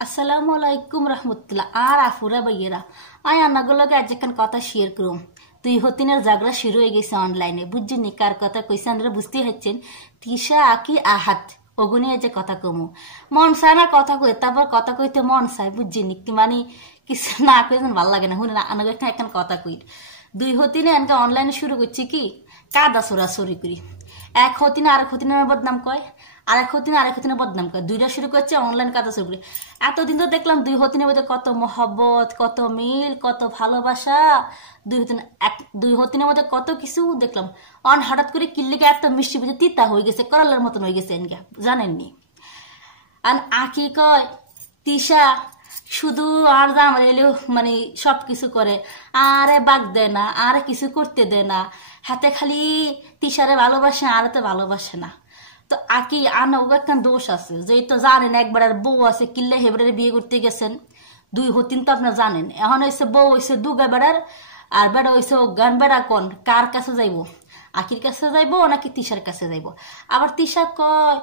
আসসালামু আলাইকুম রহমতুল্লাহ আর আফুরা ভাইয়েরা আয় আন্নাগুলোকে আজ এখন কথা শেয়ার করুম তুই হতিনের জাগরা শুরু হয়ে গেছে অনলাইনে বুঝছেন কার কথা কইছে আপনারা বুঝতে হচ্ছেন তিশা আকি আহাত অগুনি যে কথা কমু মন চায় না কথা কই তারপর কথা কইতে মন চায় বুঝছেন কি মানে কিছু না কইছেন ভালো লাগে না শুনে না আনাকে এখন কথা কই দুই হতিনে এনকে অনলাইনে শুরু করছি কি কাদা সরাসরি করি এক হতিনে আরেক হতিনের বদনাম কয় আরেক হতিনে আরেক হতিনে বদনাম কয় দুইটা শুরু করছে অনলাইন কাদা শুরু করি এতদিন তো দেখলাম দুই হতিনের মধ্যে কত মহব্বত কত মিল কত ভালোবাসা দুই হতিনের মধ্যে কত কিছু দেখলাম হঠাৎ করে কিল্লিকে এত মিষ্টি বুঝে তিতা হয়ে গেছে করলার মতন হয়ে গেছে এনকে জানেননি আর আকি কয় তিশা শুধু আর আমার এলেও মানে সব কিছু করে আরে বাগ দেয় না আর কিছু করতে দেয় না হাতে খালি তিশারে ভালোবাসে আর তো ভালোবাসে না তো আকি আনা ও একটা দোষ আছে যে তো জানেন একবার আর বউ আছে কিল্লে হেবড়ে বিয়ে করতে গেছেন দুই হতিন তো আপনার জানেন এখন হয়েছে বউ হয়েছে দুগা বেড়ার আর বেড়া হয়েছে গান বেড়া কোন কার কাছে যাইব আকির কাছে যাইবো নাকি তিশার কাছে যাইবো আবার তিশা কয়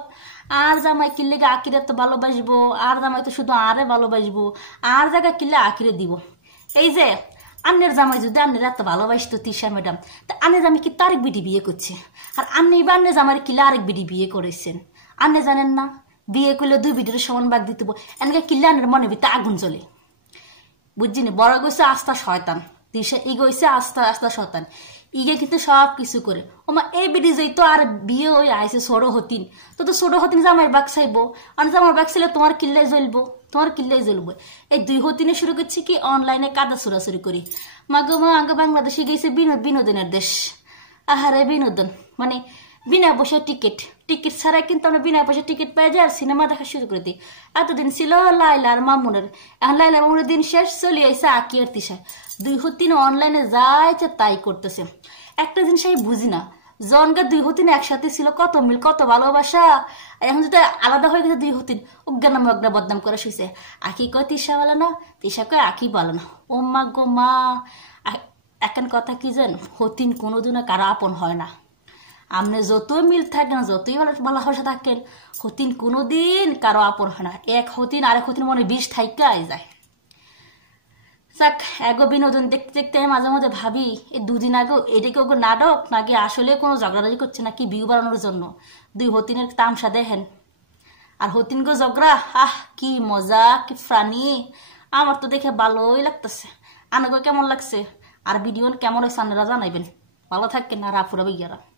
আর জামাই কিনলে আকিরে তো ভালোবাসবো আর জামাই তো শুধু আরে ভালোবাসবো আর জায়গা কিনলে আকিরে দিব এই যে আন্নের জামাই যদি আন্নের এত ভালোবাসতো তিশা ম্যাডাম তা আন্নের জামাই কি তারেক বিডি বিয়ে করছে আর আন্নে এবার আন্নের জামাই কিলে আরেক বিডি বিয়ে করেছেন আন্নে জানেন না বিয়ে করলে দুই বিডির সমান ভাগ দিতে এনকে কিল্লে আন্নের মনে ভিতরে আগুন জ্বলে বুঝছিনি বড় গেছে আস্থা শয়তান তিশা ইগোইছে আস্থা আস্থা শয়তান ইগে কিন্তু সব কিছু করে ওমা এই বিডি যাই তো আর বিয়ে হয়ে আইসে ছোট হতিন তো ছোট হতিন জামাই বাগ চাইবো আর জামাই বাগ চাইলে তোমার কিল্লাই জ্বলবো তোমার কিল্লাই জ্বলবো এই দুই হতিনে শুরু করছি কি অনলাইনে কাদা চুরাচুরি করি মাগো মা আগে বাংলাদেশে গেছে বিনোদনের দেশ আহারে বিনোদন মানে বিনা পয়সা টিকিট ছাড়া কিন্তু আমরা বিনা পয়সা টিকিট পেয়ে যাই আর সিনেমা দেখা শুরু করে দিই এতদিন ছিল লাইলা আর মামুনের এখন লাইলা মামুনের দিন শেষ চলে আইসে আকি আর তিশা দুই হতিন অনলাইনে যাইছে তাই করতেছে একটা জিনিস আমি বুঝি না জনকে দুই হতিন একসাথে ছিল কত মিল কত ভালোবাসা এখন যদি আলাদা হয়ে গেছে দুই হতিন অজ্ঞান মগ্ন বদনাম করে শুয়েছে আকি কয় তিশা বলে না তিশা কয় আকি বলে না ও মা গো মা এখন কথা কি জান হতিন কোনোদিনও কারো আপন হয় না আপনি যতই মিল থাকেন যতই ভালোবাসা থাকেন হতিন কোনোদিন কারো আপন হয় না এক হতিন আরেক হতিন মনে বিষ থাইকা যায় যাক এগো বিনোদন দেখতে দেখতে মাঝে মাঝে ভাবি এই দুদিন আগেও এটাকে ওগো নাটক নাকি আসলে কোনো ঝগড়াঝাড়ি করছে নাকি ভিউ বাড়ানোর জন্য দুই হতিনের তামসা দেখেন আর হতিন গো ঝগড়া কি মজা কি ফানি আমার তো দেখে ভালোই লাগতেছে আনাগো কেমন লাগছে আর ভিডিও কেমন হয়েছে আপনারা জানাইবেন ভালো থাকেন আর আফুরা ভাইয়ারা।